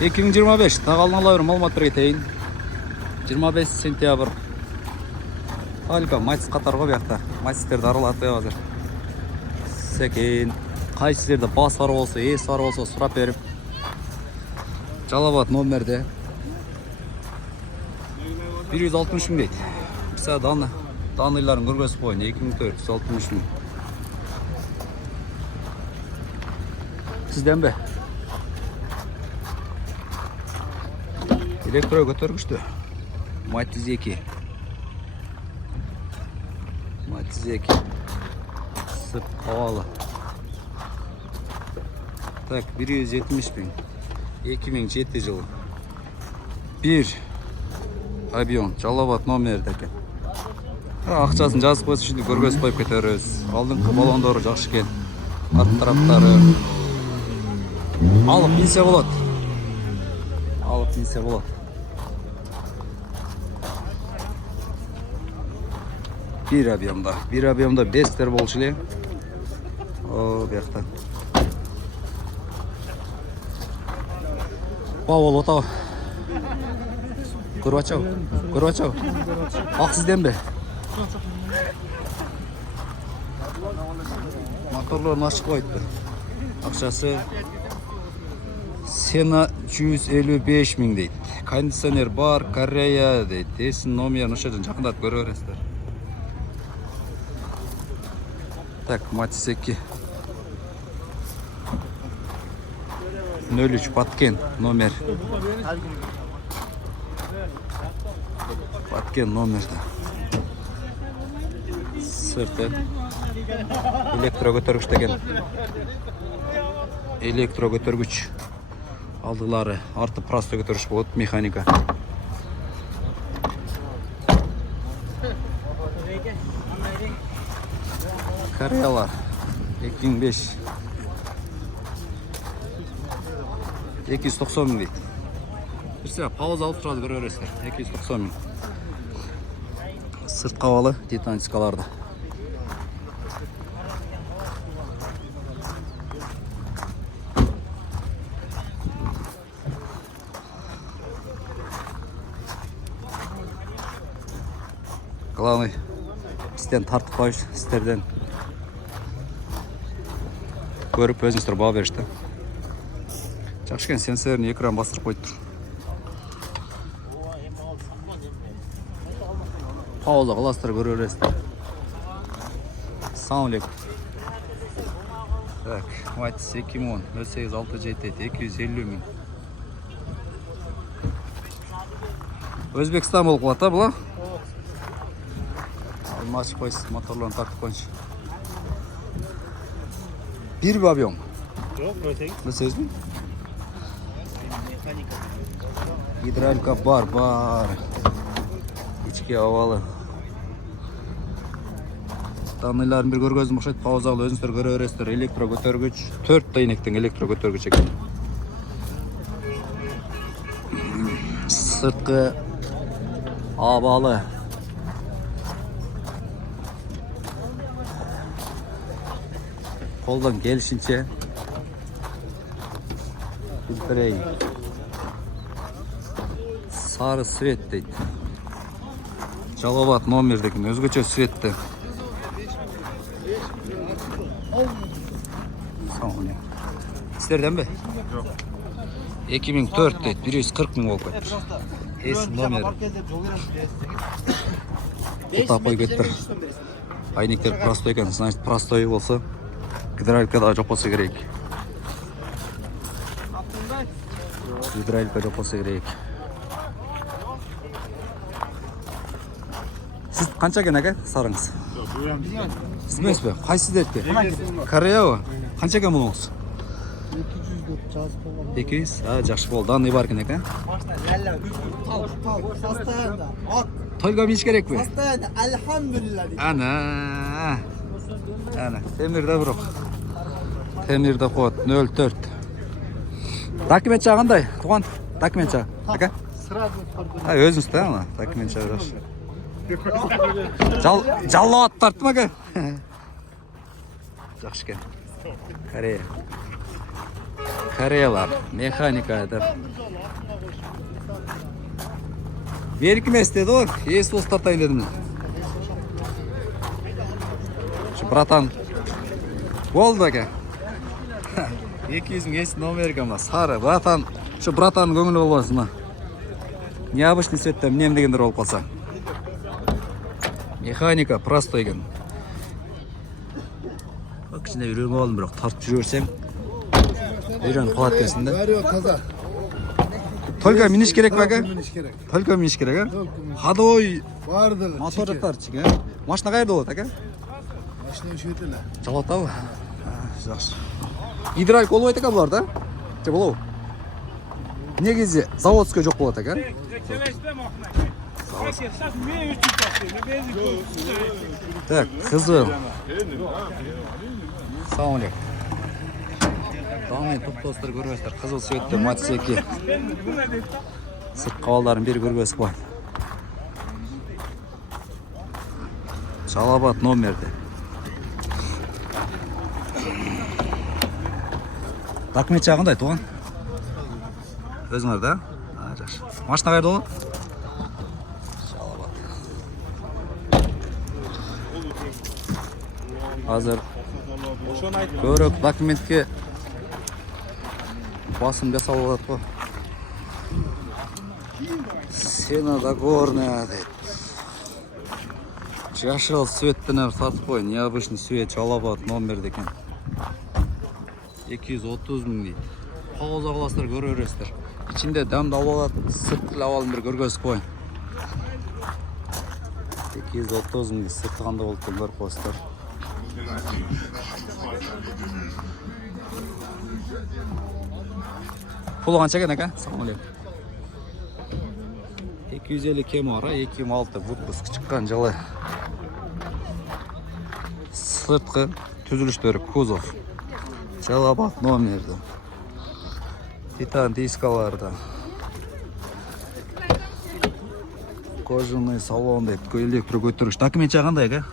2025 тағалын ала берім алматыр кетейін. 25 сентябр. Альба матис қатар ғой бияқта. Матистерді аралатып қазір. Сәкен. Қайсылерді бас сары болса, сары болса сұрап беріп. Жалабат номерде. 160 мың дейді. Бірсі даныйларын көргөсіп қойын. 2460 мың. Сізден бе? Электро көтергішті. Матиз 2. Матиз 2. Сырт қавалы. Так, 170 мың. 2007 жылы. 1 объем. Жалабат номерді екен. Ақшасын жазып қойсы үшін көргөсіп қойып кетеріз. Алдыңғы балондары жақшы кен. Арт тараптары. Алып несе болады. Алып несе болады. Bir объемда 5 болшылы. О, бияқта. Павол отау. Көрвачау. Ақ сізден бе? Моторларын ашық қойды. Ақшасы Сена 155 мың дейді. Кондиционер бар, Корея дейді. Тесін номерін ұшырын жақындат көрі өрестер. Так, Матис 2. 03 Паткен номер. Паткен номерді. Сырты. Электро көтергіш деген. Электро көтергіш. Алдылары арты просто көтергіш болады, механика. Кореялар 2005 290 мың дейді. Бірсе пауза алып тұрады көрі өрестер. 290 мың. Сырт қавалы титанискаларды. Главный істен тартып қойыш, істерден көріп өзіңіздер баға берішті. Жақшыкен сенсорын экран бастырып қойды тұр. Пауза қыластыр көрі өресті. Саунлик. Так, Матис 2010, 0867, 250 мың. Өзбекстан болып қылата бұла? Açık koysun, motorlarını taktık konç. Bir объем. Yok, öteki. Ne söz mü? Гидралика бар. İçki havalı. Даныйларын bir көргөзім ұқшайды, паузалы өзіңіздер көрі өрестер. Электро көтергіч. 4 тайнектен электро көтергіч екен. Сыртқы абалы. Қолдан келішінше фильтрей сары свет дейді. Жалабат номердегі өзгөчө светті. Сіздерден бе? Жоқ. 2004 дейді, 140 мың болып кетті. Есім номер. Құта қой кеттір. Айнектер простой екен, значит простой болса гидравликада жопасы керек. Гидравлика жопасы керек. Сіз қанша екен әке сарыңыз? Сіз емес бе? Қайсы дедке? Корея ба? Қанша екен мұныңыз? 200? Жақшы болды. Данный бар екен әке? Toyga mı iş gerek mi? Hastaydı, elhamdülillah. Ana. Temirde bırak. Temirde kod 04. Dokument çağı qanday? Tuğan, dokument çağı. Aka? Sırada sordu. Ha, özünüz de ama dokument çağı biraz. Жаллап тарттым aka. Жақсы екен. Корея. Koreyalar, mexanika deb. Beriki emas dedi o. Esi olsa tartayın dedim. Şu bratan. Oldu aka. 200 ming esi nomerga mas. Sara bratan. Şu bratanın көңілі болбасын мына. Необычный цветте нем дегендер болып қалса. Механика простой екен. Кішкене үйреніп алдым, бірақ тартып жүре берсең үйреніп қалады екенсің да. Бәрі таза. Только миниш керек пе ака? Мініш керек. Только миниш керек, а? Ходовой Бардығы. мотор жақтары чек, а? Машина қайерде болады, ака? Машина үшетілі. Жалауатта ғой? Жақсы. Гидравлика болмайды ака бұлар да? Че болау? Негізі заводская жоқ болады ака? Так, қызыл. Салам алейкум. Дамы топ-тостар көрмесіздер. Қызыл светті матсеки. Сырт қавалдарын бері көрмесіп қой. Жалабат номерді. Документ жағында айтуған? Өзіңер да? Жақсы. Машина қайда ол? Жалабат. Қазір көріп документке басым жасалып жатыр ғой. Сена догорная дейді. Жашыл светтен сатып қой. Необычный свет Жалабат номер екен. 230 мың дейді. Қауыз ағыластар көріп өрестер. İçinde dam dalvalat sırtlı avalın bir görgözük koyun. 230 мың sırtlı қанда болып көріп қостар. Pulu қанша екен ака? Салам алейкум. 250 Camaro 2006 выпуск шыққан жылы. Сыртқы түзіліштері кузов. Жалабат номерді. Титан дискаларды. Кожаный салон дейді. Электро көтергіш. Документ жағандай ака?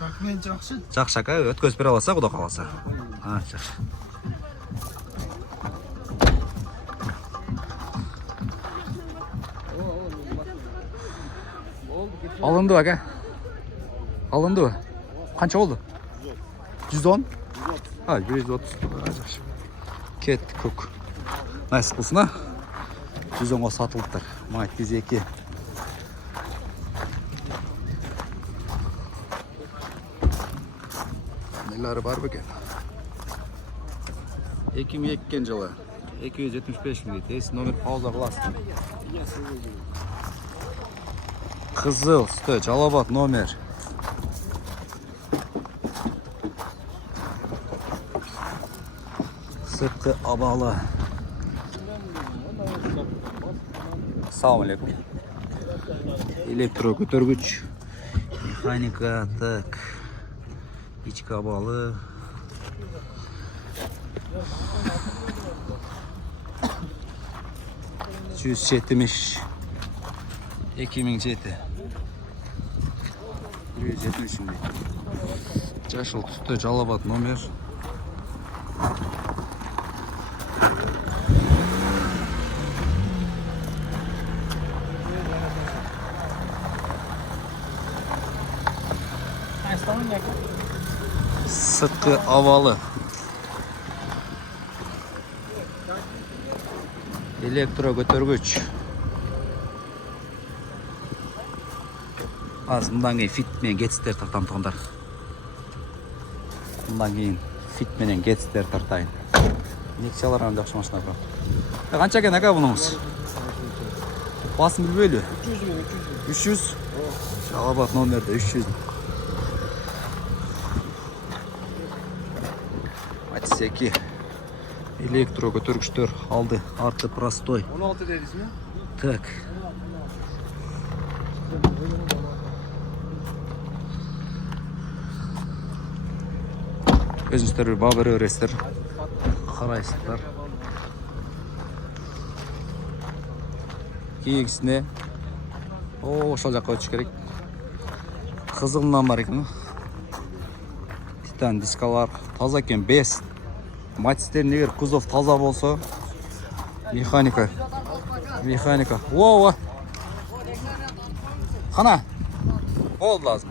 Документ жақсы. Жақсы ака, өткізіп бере аласа, құда қаласа. Жақсы. Alındı aка. Alındı mı? Қанша oldu? 110? Ha, 130. Кетті көк. Найс қылсын, а? 110-ға сатылыптыр. Майт 102. Нелері бар бекен? 2002 жылы. 275 мың дейді. Есі номер пауза қыласың. Қызыл үсті, Жалабат номер. Сыртқы абалы. Салам алейкум. Электро көтергіч. Механика, так. İçki абалы. $170. 2007. 170 şimdi. Жашыл түсті Жалабат номер. Сыртқы авалы. Электро көтергіч. Az bundan кейін фитмен гетстер тартам тұғындар. Bundan кейін фитменен гетстер тартайын. Нексиялар ғана жақшы машина бірақ. Қанша екен ака бұныңыз? Басын білбейлі? 300. Жалабат номерді 300. Матсеки. Электро көтергіштер алды. Арты простой. 16 дедіңіз ме? Так. Өзіңіздер бабыр өрестер. Қарайсыздар. Кейгісіне. Шал жаққа өтіш керек. Қызылынан бар екен. Титан дискалар. Таза екен 5 матистерин эгер кузов таза болсо, механика. Во. Қана. Болды лазым.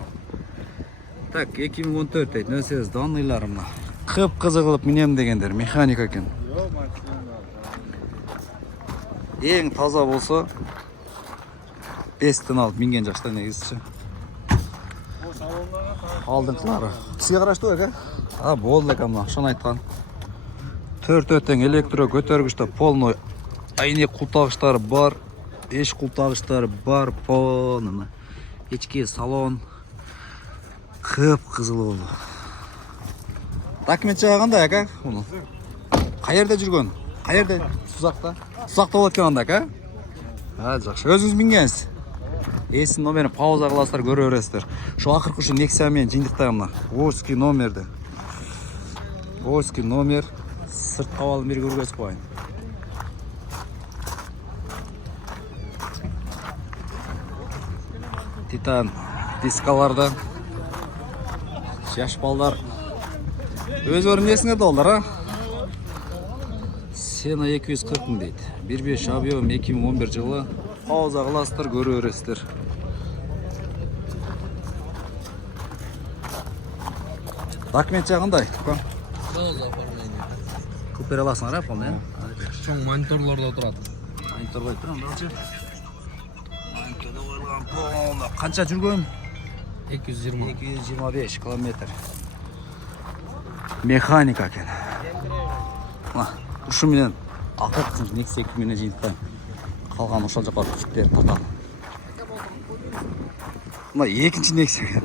Так, 2014 дейт. Нөсез данныйлар мына. Қып-қызы қылып минем дегендер механика екен. Ең таза болса 5-тен алып минген жақта негізші. Алдыңқылары. Сізге қарашты өк, болды екен мына, шын айтқан. 4 өттен электро көтергішті полный айнек құлтағыштары бар. Еш құлтағыштары бар. Полный. Ечке салон. Қып-қызыл oldu. Документ жағында әка? Қайерде жүрген? Қайерде? Сузақта? Сузақта болады екен анда әка? Жақшы. Өзіңіз мінгенсіз. Есін номерін пауза қыласыздар, көре бересіздер. Шу ақырқы үшін Нексиямен жиынтықтаймын. Волжский номерді. Волжский номер. Сырт қавалын бері көргөз қойын. Титан дискаларда. Жаш балдар. Өз өрімдесіңер доллар, Сена 240 мың дейді. 1.5 объем 2011 жылы. Пауза қыласыздар, көре бересіздер. Документ жағындай? Көп бере аласың, полный? Чоң мониторларда тұрады. Мониторлай тұрам, балшы. Мониторда қойылған полный. Қанша жүрген? 225 километр. Механика екен. Ұшы менен ақырқын Nexia 2 менен жиынтықтайым. Қалған ұшал жаққа күшіктер тартады. Мына екінші Nexia екен.